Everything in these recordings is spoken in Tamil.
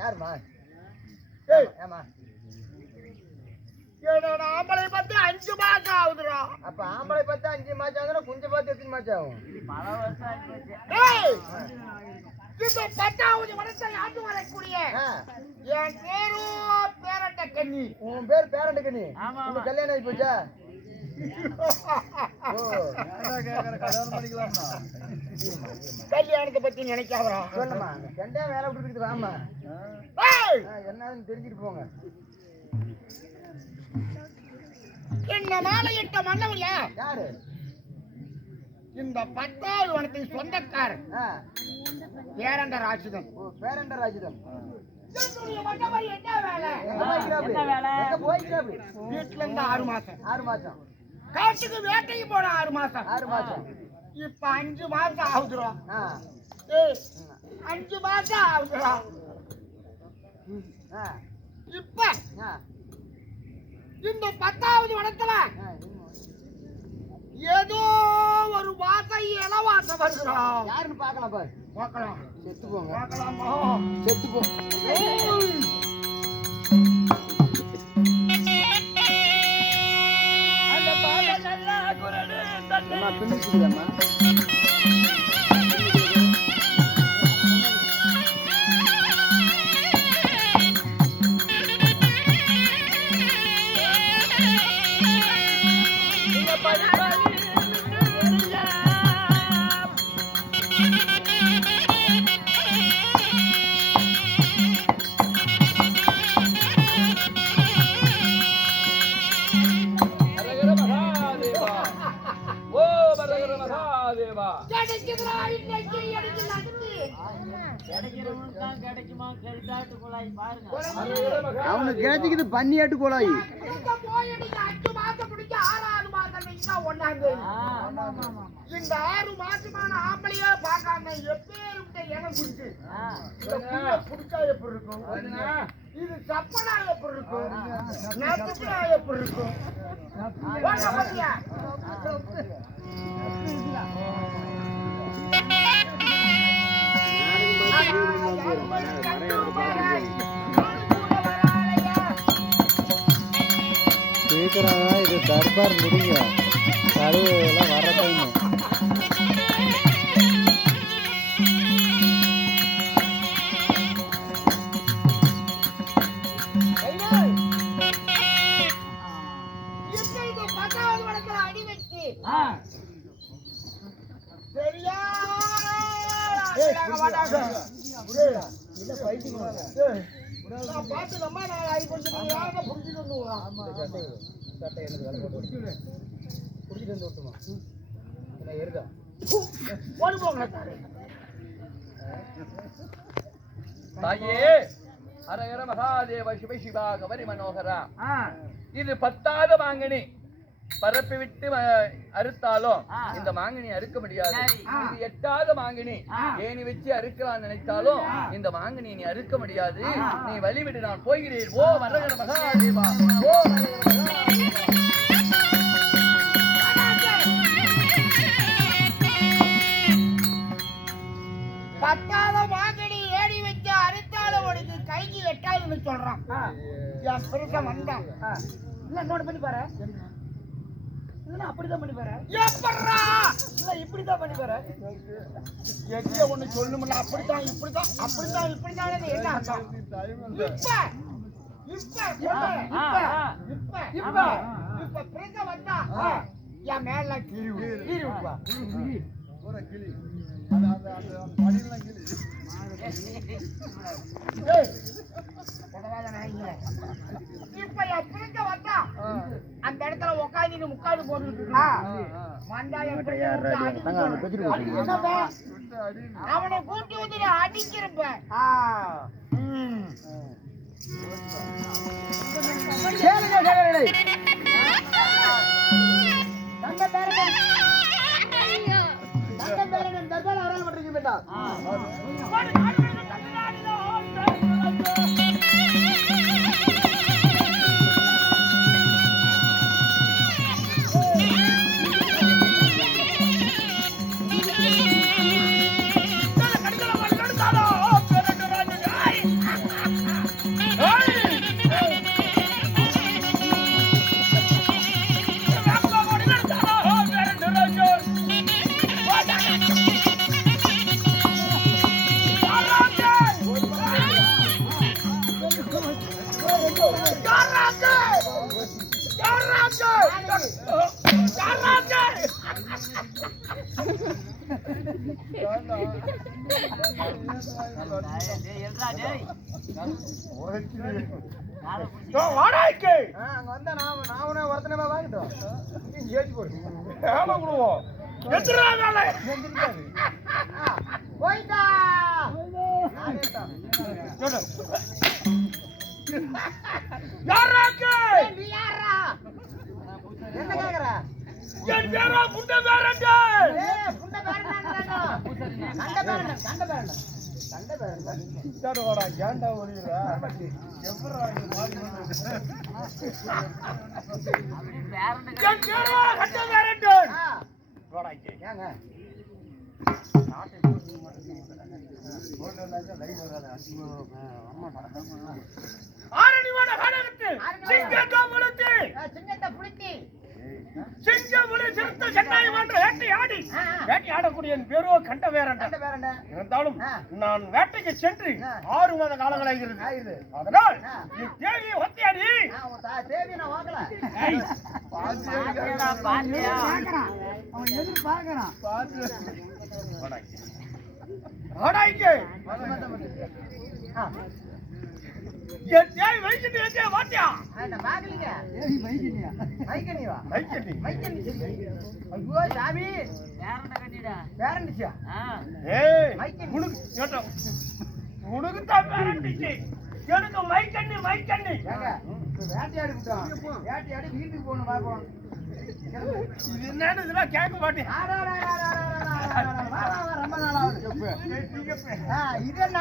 யாருமா? ஏமா என்னோட ஆம்பளை பார்த்து 5 மாசம் ஆகுதுடா. அப்ப ஆம்பளை பார்த்து 5 மாசம் ஆகுதுன்னா குஞ்சு பார்த்து எத்தனை மாசம் ஆகும்? பல வருஷம் ஆயிப்போச்சு. இந்த 10வது வருஷம் ஆண்டு வரக்கூடிய என் பேரும் பேரண்ட கண்ணி. உன் பேர் பேரண்ட கண்ணி. உனக்கு கல்யாணம் ஆகி போச்சா? கல்யாணத்தை பத்தி நினைக்காதா? சொல்லுமா, கண்டா வேலை விட்டுருக்கு. வாமா, என்னன்னு தெரிஞ்சுட்டு போங்க. என்ன மாலையிட்ட மன்னவரியா? யாரு? இந்த 10வது வனத்தின் சொந்தக்காரர் பேரண்ட ராஜிதன். பேரண்ட ராஜிதன். வீட்டுல இருந்து 6 மாசம். 6 மாசம். காட்டுக்கு வேட்டைக்கு போன 6 மாசம். 6 மாசம். இப்ப 5 மாசம் ஆகுதுறோம். 5 மாசம் ஆகுதுறோம். இப்ப இந்த 10வது வனத்துல ஏதோ ஒரு வாசை இலவாசம் வருகிறோம். யாருன்னு பாக்கலாம் பாரு. பார்க்கலாம். செத்து போங்க. பார்க்கலாமா? செத்து போ. அந்த பால நல்லா குரடு தண்ணி பின்னிக்குதுமா. அவனுக்கு கிடைச்சிக்குது பன்னியாட்டு குழாய். இந்த 6 மாசமான ஆம்பளையா பார்க்காம எப்பேருக்கிட்ட இடம் குடிச்சு குடிச்சா எப்படி இருக்கும்? இது சப்பனா எப்படி இருக்கும்? நச்சுனா எப்படி இருக்கும்? சீக்கிரம் இது தர்பார் முடிங்க. கழுவெல்லாம் வர டைம். அடி வச்சு சரியா பார்த்து நம்ம நான் ஆகி கொஞ்சம் யாரும் புரிஞ்சுட்டு வந்து சட்டை எனக்கு வேலை போட்டு குடிச்சிட்டு வந்து விட்டுமா இருக்கா ஓடி போங்க தாயே. ஹரஹர மகாதேவ சிவ சிவா கவரி மனோகரா. இது 10வது மாங்கனி. பரப்பி விட்டு அறுத்தாலும் இந்த மாங்கனி அறுக்க முடியாது. இது 8வது மாங்கனி. ஏணி வச்சு அறுக்கலாம் நினைத்தாலும் இந்த மாங்கனி நீ அறுக்க முடியாது. நீ வழிவிட்டு நான் போகிறேன். ஓ ஹரஹர மகாதேவா. ஓ ஹரஹர மகாதேவா. 10வது மாங்கனி ஏடி வச்சு அறுத்தாலும் உனக்கு கைக்கு எட்டாதுன்னு சொல்றான். என் பெருசா வந்தான். இல்ல நோட் பண்ணி பாரு. அப்படிதான் பண்ணி பாரு. இல்ல இப்படிதான் பண்ணி பாரு. எங்க ஒண்ணு சொல்லுமில்ல. அப்படித்தான் இப்படித்தான் அப்படித்தான் இப்படித்தான் என்ன அர்த்தம்? இப்ப பெருசா வந்தா என் மேல கிளி விடுவா. இப்ப என் பிரிக்க வந்தா அந்த இடத்துல உட்காந்து முக்காடு போட்டு அவனை கூட்டி வந்து அடிக்கிறப்ப தர்பார் அவரால் பண்றீங்க பேட்டா. வாடாய்க்கு அங்க வந்தா நான் ஒருத்தனே வாங்கிட்டோம் ஏத்தி போடு ஆமா குடுவோம் எத்தனை வேலை போய்டா யாராக்கு நீ யாரா என்ன கேக்குற என் பேரா புண்ட பேரண்ட ஏய் புண்ட பேரண்டா கண்ட பேரண்ட கண்ட பேரண்ட கண்ட பேரண்ட இதாடோடா ஏண்டா ஓடிறா எவ்வளவு மாறி வந்து பேரண்ட என் பேரா கண்ட பேரண்ட வாடாய்க்கு ஏங்க நாட்டை போட்டு மாட்டேங்குது லைவ் வராத ஆரணிவான காலகத்து சிங்கத்தை புலித்தி சிங்கத்தை புலித்தி சிங்கமுடி சிறுத்தை சென்னாய் மாற்ற வேட்டையாடி வேட்டையாடக்கூடிய என் பேரோ கண்ட வேறண்ட இருந்தாலும் நான் வேட்டைக்கு சென்று 6 மாத காலங்களாகிறது அதனால் நீ தேவியை ஒத்தியாடி தேவி நான் வாங்கல அவன் எதிர் பார்க்கறான் ஆடாய்க்கு என் தேவி வைக்கிட்டு வெச்சே வாட்டியா நான் வாங்கலீங்க தேவி வைக்கினியா வைக்கினியா வைக்கினி ஐயோ சாமி வேறண்ட கட்டிடா வேறண்டிச்சா ஏய் வைக்கினி உனக்கு கேட்டோம் உனக்கு தான் வேறண்டிச்சு எனக்கு மைக்கண்ணி ஏங்க வேட்டையாடி விட்டோம் வேட்டையாடி வீட்டுக்கு போணும் பாப்போம் இது என்னன்னு இதெல்லாம் கேட்க மாட்டேன் ரொம்ப நாளாவது இது என்ன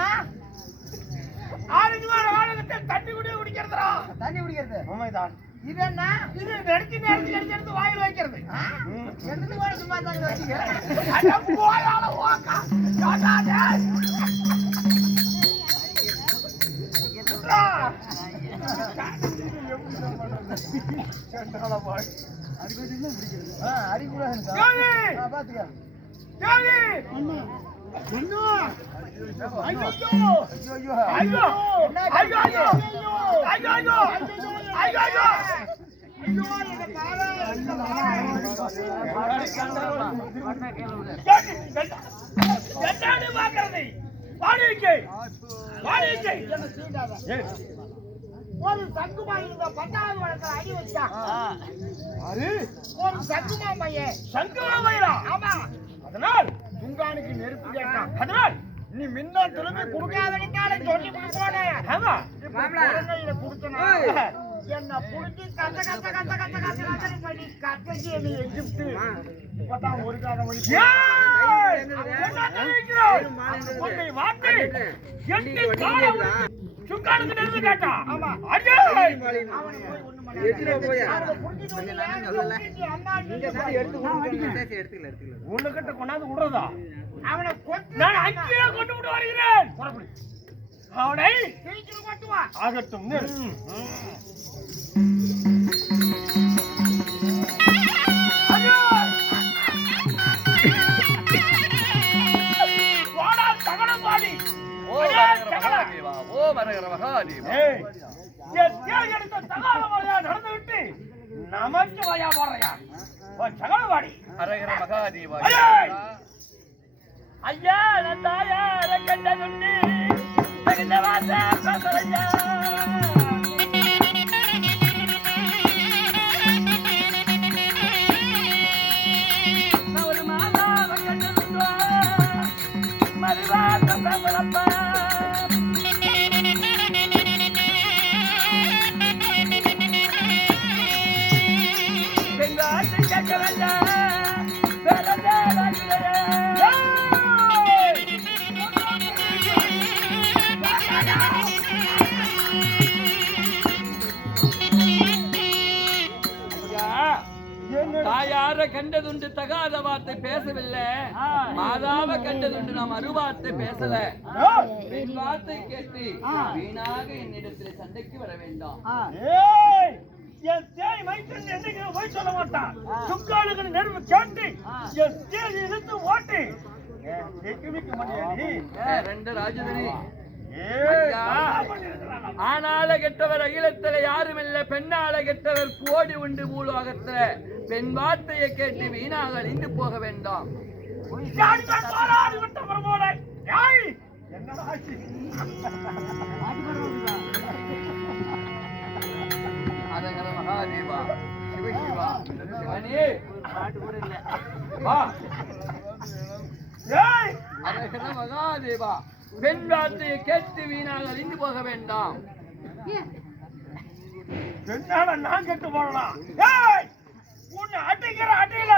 ஆரஞ்சு வார வாழகத்தை தண்ணி குடிக்கிறதுடா தண்ணி குடிக்கிறது உண்மைதான் இது என்ன இது நெடுத்து வாயில் வைக்கிறது எடுத்து போய் சும்மா தண்ணி வச்சுக்க அட போயால ஓக்கா யாடாடே செண்டால பாய் அடிக்குதுன்னு பிடிக்கிறது அடிக்குறாங்க பாத்துக்க ஜாலி அண்ணா அண்ணா ஐயோ ஐயோ ஐயோ ஐயோ ஐயோ ஐயோ ஐயோ ஐயோ இந்த கால என்னன்னு பாக்குறது வாடிக்கை என்ன சீண்டாத ஒரு சங்குமா இருந்த 10வது வழக்கத்துல அடி வச்சா யாரு ஒரு சங்குமா பையன் சங்குமா பையனா ஆமா அதனால் துங்கானுக்கு நெருப்பு கேட்டான் அதனால் நீ மின்ன திரும்பி குடுக்காதனால சொல்லி போனே ஆமா மாமலா குடுத்தனா என்ன புடிச்சு கத்த பண்ணி கத்தச்சி நீ எகிப்து பத்தா ஒரு காத வழி என்ன நினைக்கிறோம் உன்னை வாட்டி எட்டி கால துங்கானுக்கு நெருப்பு கேட்டா ஆமா அடே அவனை போய் ஒண்ணு பண்ண எதிரே போய் எடுத்துக்கல உன்கிட்ட கொண்டாந்து விடுறதா அவனை நான் அங்கேயே கொண்டு விட்டு வருகிறேன் புறப்படு அவனை திருச்சிட்டு கொண்டு வா ஆகட்டும் வாடா தகடபாடி ஓ மரகர மகாதேவா ஏய் எடுத்த தகடபாடியா நடந்து விட்டு நமக்கு வாயா போறயா ஓ தகடபாடி அரகர மகாதேவா ஐயா நான் தாயார கண்டதுண்டு தகுந்த வாசா பசரையா ஒரு மாதாவ கண்டதுண்டோ மறுவாச பசரப்பா பெண்காட்டு கேட்கவல்ல தாயார கண்டதுண்டு தகாத வார்த்தை பேசவில்லை மாதாவ கண்டதுண்டு நாம் அருவார்த்தை பேசல பெண் வார்த்தை கேட்டு வீணாக என்னிடத்தில் சண்டைக்கு வர வேண்டாம் என் தேய் மைத்தன் என்னைக்கு போய் சொல்ல மாட்டான் சுக்காளுக்கு நெருப்பு கேட்டு என் தேய் இழுத்து ஓட்டி ரெண்டு ராஜதனி ஆனால கெட்டவர் அகிலத்துல யாரும் இல்ல பெண்ணால கெட்டவர் கோடி உண்டு பூலோகத்துல பெண் வார்த்தையை கேட்டு வீணாக அழிந்து போக வேண்டாம் யாருடன் போராடி விட்ட பிரபோதை யாய் என்னடா ஆச்சு அரகர மகாதேவா சிவசிவா சிவனே வா ஏய் அரகர மகாதேவா பெண் வார்த்தையை கேட்டு வீணாக அழிந்து போக வேண்டாம். என்னால நான் கெட்டு போறலாம் ஏய் உன்னை அடிக்கிற அடியில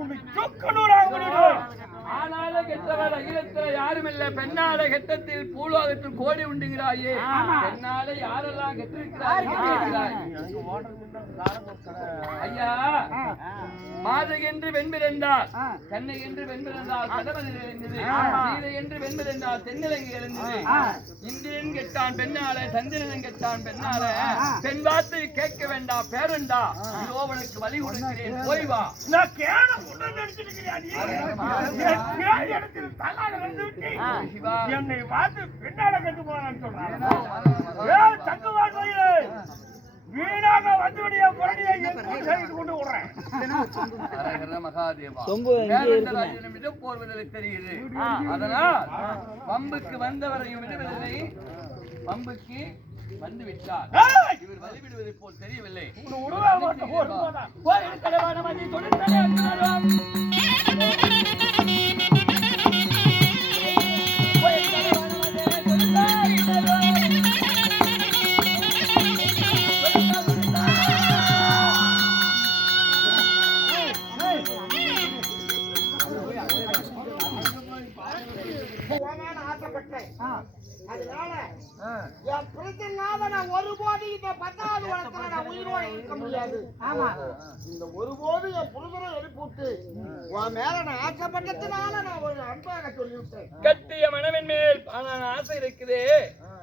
உன்னை சொக்கனூராக பண்ணிடுவேன். ஆனால கெட்டவர் அகிலத்தில் யாரும் இல்ல. பெண்ணால கெட்டத்தில் பூலோகத்தில் கோடி உண்டுகிறாயே. பெண்ணால யாரெல்லாம் கெட்டிருக்கிறார்கள் ஐயா. மாதை என்று வெண்பிறந்தால், கண்ணை என்று வெண்பிறந்தால் கடவுள் எழுந்தது, சீதை என்று வெண்பிறந்தால் தென்னிலங்கை எழுந்தது. இந்திரன் கெட்டான் பெண்ணால, சந்திரன் கெட்டான் பெண்ணால. பெண் வார்த்தை கேட்க வேண்டாம் பேரண்டா, இதோ உனக்கு வழி கொடுக்கிறேன், போய் வா. நான் கேன முன்ன நினைச்சிருக்கிறியா நீ? இடத்தில் தலாக வந்துவிட்டு என்னை பார்த்து பின்னால கட்டு போறான்னு சொல்றான். தங்குவான் வயிறு வீணாக வந்துவிடிய புரடியை கொண்டு விடுறேன். மகாதேவா பேரண்டராஜனிடம் போர்வதில்லை தெரியுது. அதனால் வம்புக்கு வந்தவரையும் விடுவதில்லை, வம்புக்கு வந்து விட்டார். இவர் வழிவிடுவதை போல் தெரியவில்லை. ஆசைப்பட்டேன். அதனால என் பிரச்சனால நான் ஒருபோது இந்த 10வது வளர்த்துல நான் உயிரோட இருக்க முடியாது. ஆமா, இந்த ஒருபோது என் புருஷனை எழுப்பிவிட்டு உன் மேல நான் ஆசைப்பட்டதுனால நான் ஒரு அன்பாக சொல்லிவிட்டேன். கட்டிய மனவின் மேல் நான் ஆசை இருக்குது.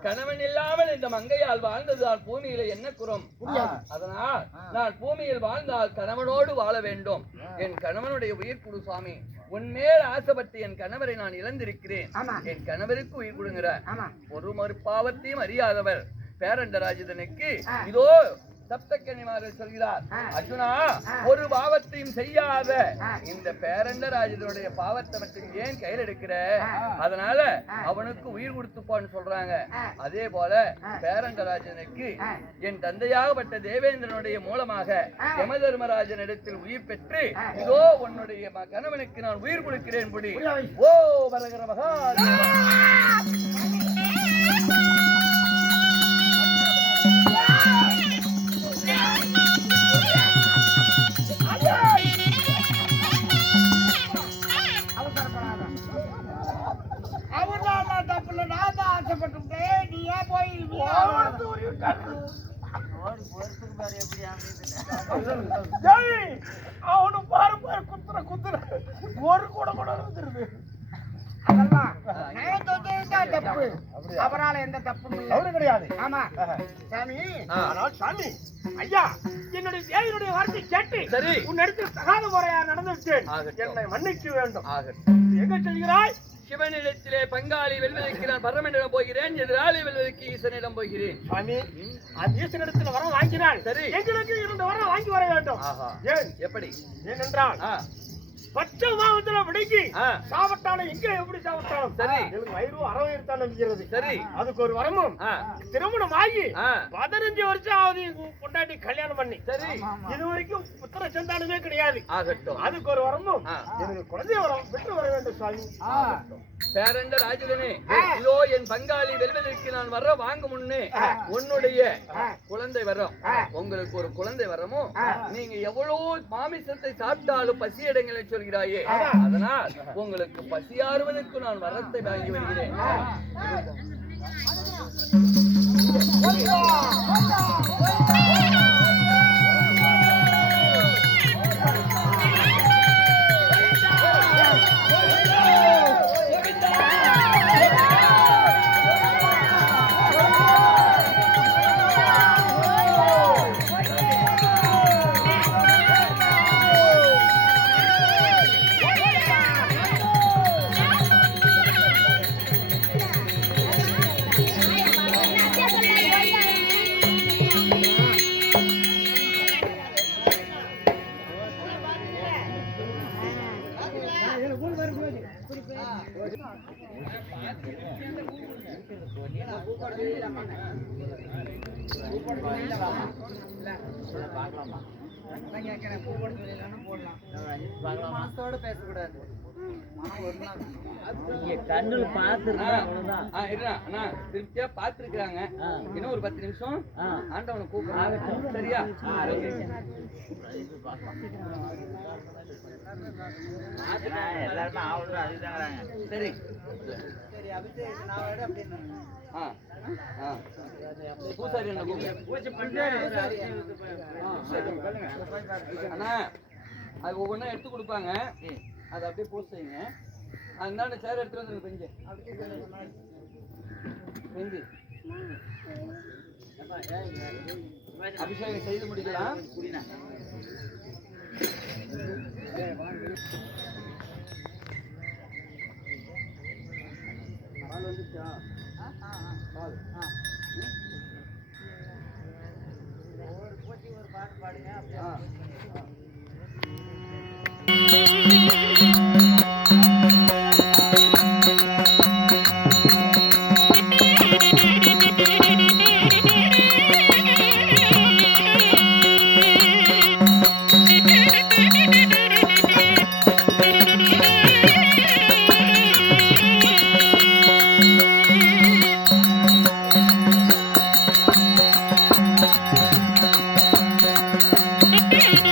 கணவன் இல்லாமல் இந்த மங்கையால் வாழ்ந்ததால் பூமியில என்ன குறம்? அதனால் நான் பூமியில் வாழ்ந்தால் கணவனோடு வாழ வேண்டும். என் கணவனுடைய உயிர் கொடு சுவாமி. உன்மேல் ஆசைப்பட்டு என் கணவரை நான் இழந்திருக்கிறேன். என் கணவருக்கு உயிர் கொடுங்கிற ஒரு மறுபாவத்தையும் அறியாதவர் பேரண்டராஜனுக்கு இதோ சப்தக்கன்னிமார்கள் சொல்கிறார், அர்ஜுனா ஒரு பாவத்தையும் செய்யாத இந்த பேரண்டராஜனுடைய பாவத்தை மட்டும் ஏன் கையில் எடுக்கிற? அதனால அவனுக்கு உயிர் கொடுத்துப்பான்னு சொல்றாங்க. அதே போல பேரண்டராஜனுக்கு என் தந்தையாகப்பட்ட தேவேந்திரனுடைய மூலமாக யமதர்மராஜன் இடத்தில் உயிர் பெற்று இதோ உன்னுடைய கணவனுக்கு நான் உயிர் கொடுக்கிறேன். புடி ஓ வரகர மகாதேவா. நீ ஏன் போய் அவனு பாரு பாரு குத்துற குத்துற ஒரு கூட கூட வந்துருது. தப்பு அவரால எந்த தப்பும் இல்லை கிடையாது. ஆமா சாமி. ஆனால் சாமி ஐயா, என்னுடைய தேவியுடைய வார்த்தை கேட்டு சரி உன்னிடத்தில் தகாத முறையா நடந்து விட்டேன். என்னை மன்னிக்க வேண்டும். எங்க செல்கிறாய்? சிவனிடத்திலே பங்காளி வெல்வதற்கு நான் பரமனிடம் போகிறேன், எதிராளி வெல்வதற்கு ஈசனிடம் போகிறேன். சுவாமி, அந்த ஈசனிடத்தில் வரம் வாங்கினால் சரி எங்களுக்கு 2 வரம் வாங்கி வர வேண்டும். ஏன்? எப்படி? ஏனென்றால் பச்சை மாவட்டத்துல விடைக்கு சாவட்டாலும் எங்க எப்படி சாவட்டாலும் சரி எனக்கு வயிறு அறவயிறுத்தான் நம்பிக்கிறது. சரி அதுக்கு ஒரு வரமும் திருமணம் ஆகி 15 வருஷம் ஆகுது கொண்டாட்டி கல்யாணம் பண்ணி. சரி இது வரைக்கும் புத்திர சந்தானமே கிடையாது. ஆகட்டும், அதுக்கு ஒரு வரமும் எனக்கு குழந்தை வரம் பெற்று வர வேண்டும் சுவாமி. பேரண்ட ராஜனே, இதோ என் பங்காளி வெல்வதற்கு நான் வர வாங்க முன்னே உன்னுடைய குழந்தை வரம், உங்களுக்கு ஒரு குழந்தை வரமும் நீங்க எவ்வளவு மாமிசத்தை சாப்பிட்டாலும் பசி இடங்களை சொல்கிறாயே, அதனால் உங்களுக்கு பசியாறுவதற்கு நான் வரத்தை வாங்கி வருகிறேன். மனசோட பேசக்கூடாது. கண்ணுல பாத்துருக்கான். அண்ணா திருப்தியா பாத்துருக்காங்க. இன்னும் ஒரு 10 நிமிஷம் ஆண்டவனை கூப்பிடுறாங்க. சரியா? எல்லாருமே ஆவலும் அதுதாங்கிறாங்க. சரி. பூசாரி என்ன அண்ணா அது ஒவ்வொன்றா எடுத்து கொடுப்பாங்க. அதை அப்படியே போஸ்ட் செய்யுங்க. அதனால சேர் எடுத்து வந்து பெஞ்சு பெஞ்சு அபிஷேகம் செய்து முடிக்கலாம். ஒரு பாட்டு பாடுங்க. Thank you.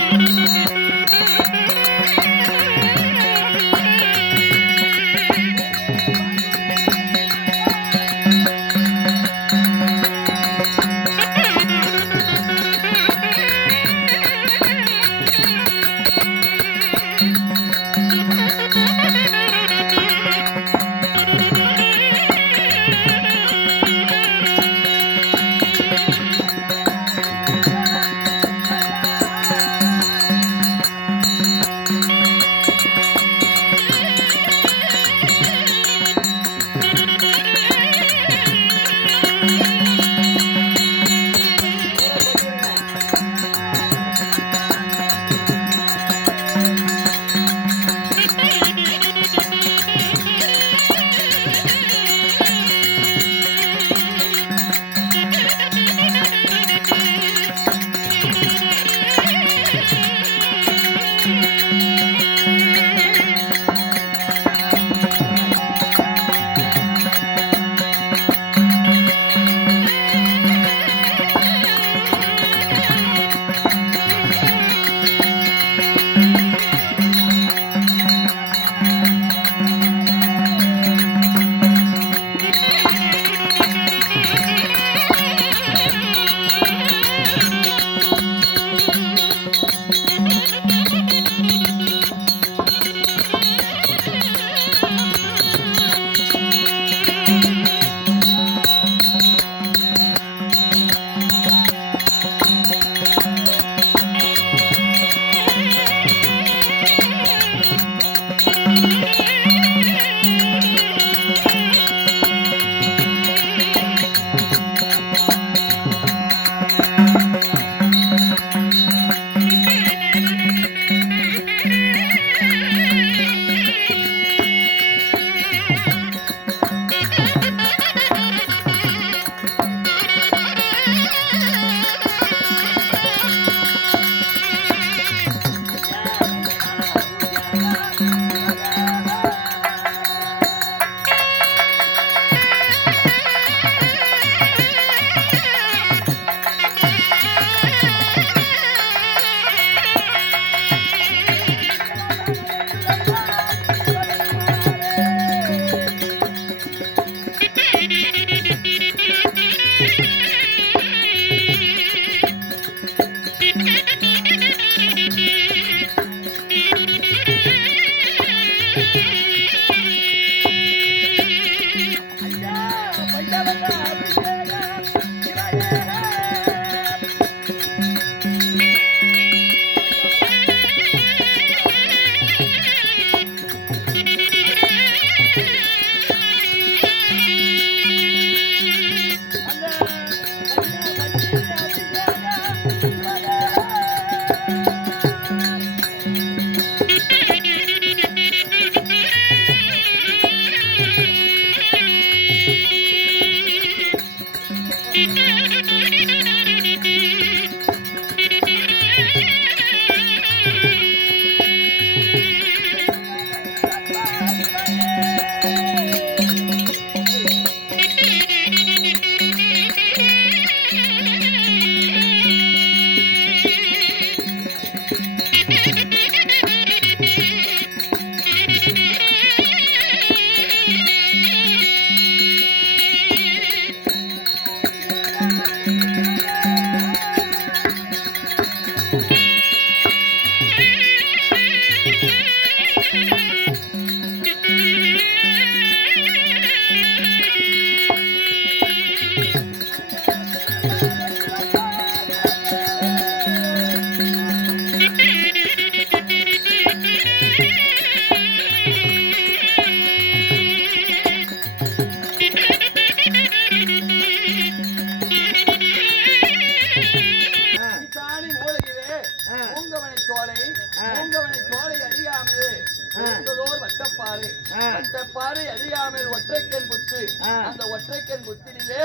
பாறை அறியாமல் ஒற்றைக்கண் புத்து. அந்த ஒற்றைக்கண் புத்தினிலே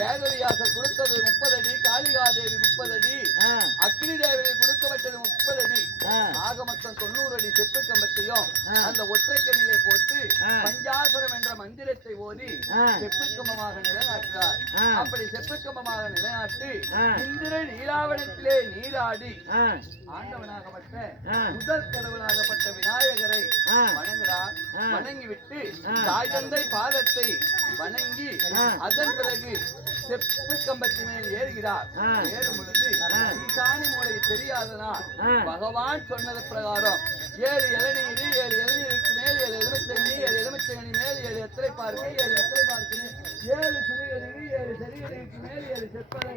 வேதவியாசர் கொடுத்தது 30 அடி, காளிகாதேவி 30 அடி, அக்னி தேவி கொடுக்கப்பட்டது 30 அடி, ஆக மொத்தம் 90 அடி செப்பு கம்பத்தையும் அந்த ஒற்றைக்கண்ணிலே போட்டு பஞ்சாசரம் என்ற மந்திரத்தை ஓதி செப்பு கம்பமாக நிலைநாட்டினார். அப்படி செப்பு கம்பமாக நிலைநாட்டி இந்திரன் நீலாவணத்திலே நீராடி ஆண்டவனாகப்பட்ட முதல் கடவுளாகப்பட்ட விநாயகரை வணங்குகிறார். வணங்கிவிட்டு தாய் தந்தை பாதத்தை வணங்கி அதன் பிறகு செப்பு கம்பத்தின் மேல் ஏறுகிறார். ஏறும் பொழுது ஈசானி மூலை தெரியாதனால் பகவான் சொன்னது பிரகாரம் 7 இளநீர், 7 இளநீருக்கு மேல் 7 எலுமிச்சங்கனி, 7 எலுமிச்சங்கனி மேல் 7 வெத்தலை பார்க்கு, 7 வெத்தலை பார்க்கு 7 சிறுகடிகு, 7 சிறுகடிக்கு மேல் 7 செப்பலை,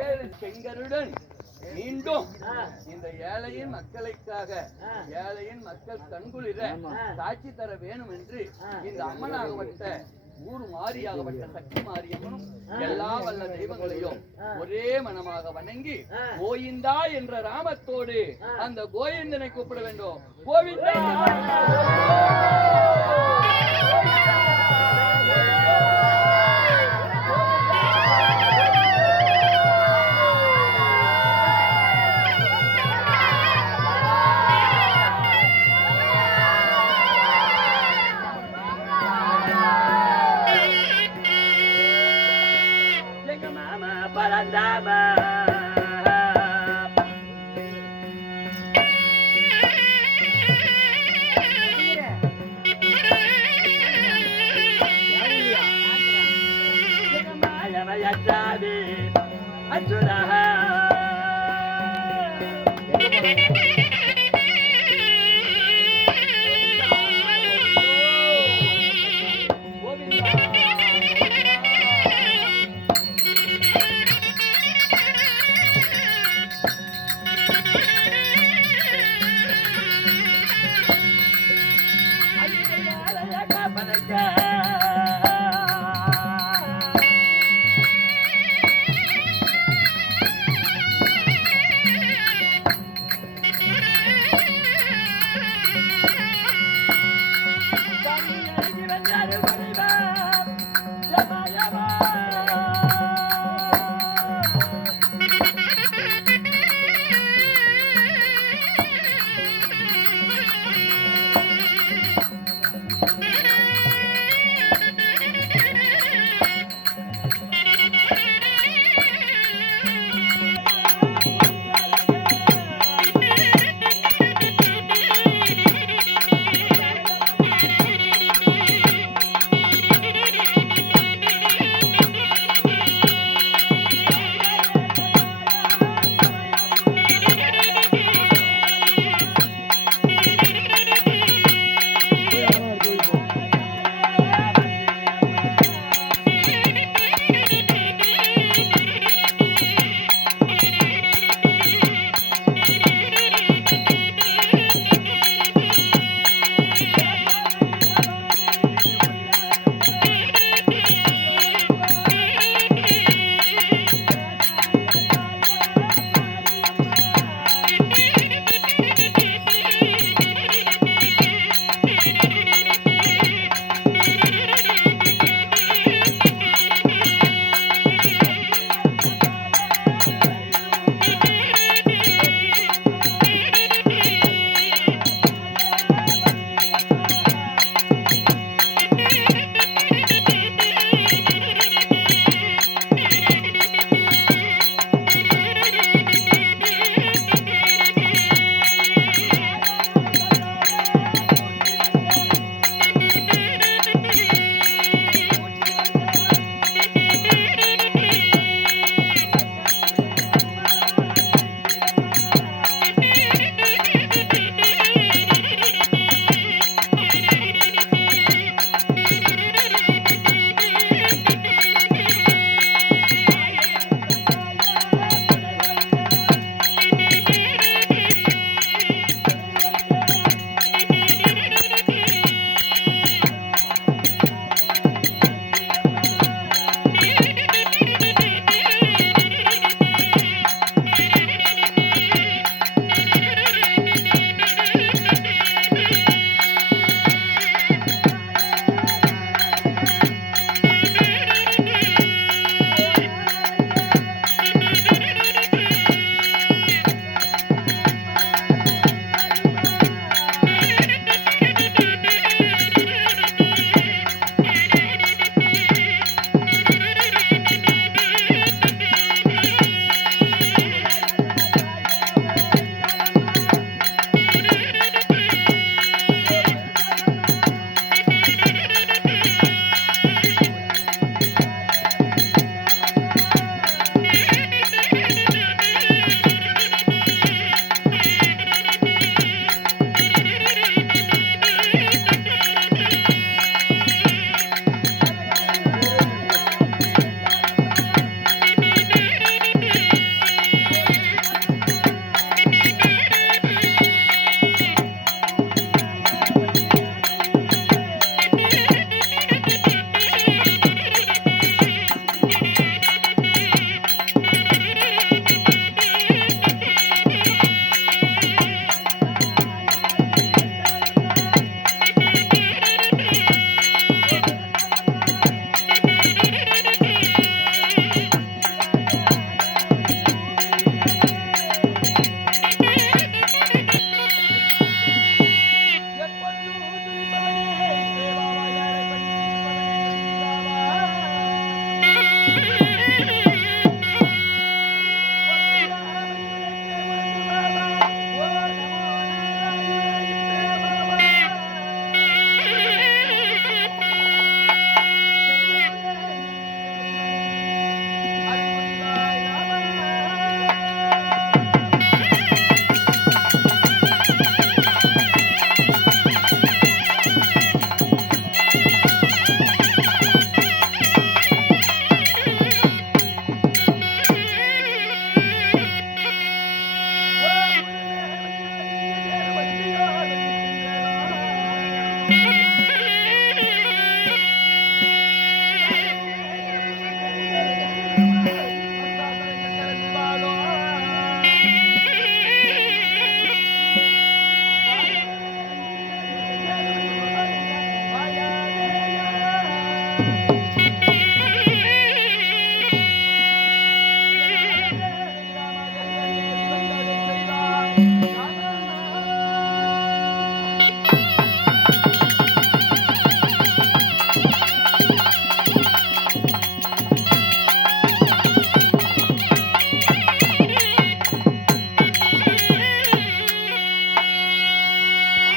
7 செங்கருடன் மீண்டும் இந்த ஏழையின் மக்களுக்காக, ஏழையின் மக்கள் கண்குளிர சாட்சி தர வேணும் என்று இந்த அம்மனாகப்பட்ட ஊர் மாரியாகப்பட்ட சக்தி மாரியம்மனும் எல்லா வல்ல தெய்வங்களையும் ஒரே மனமாக வணங்கி கோவிந்தா என்ற ராமத்தோடு அந்த கோவிந்தனை கூப்பிட வேண்டும். கோவிந்தா Achura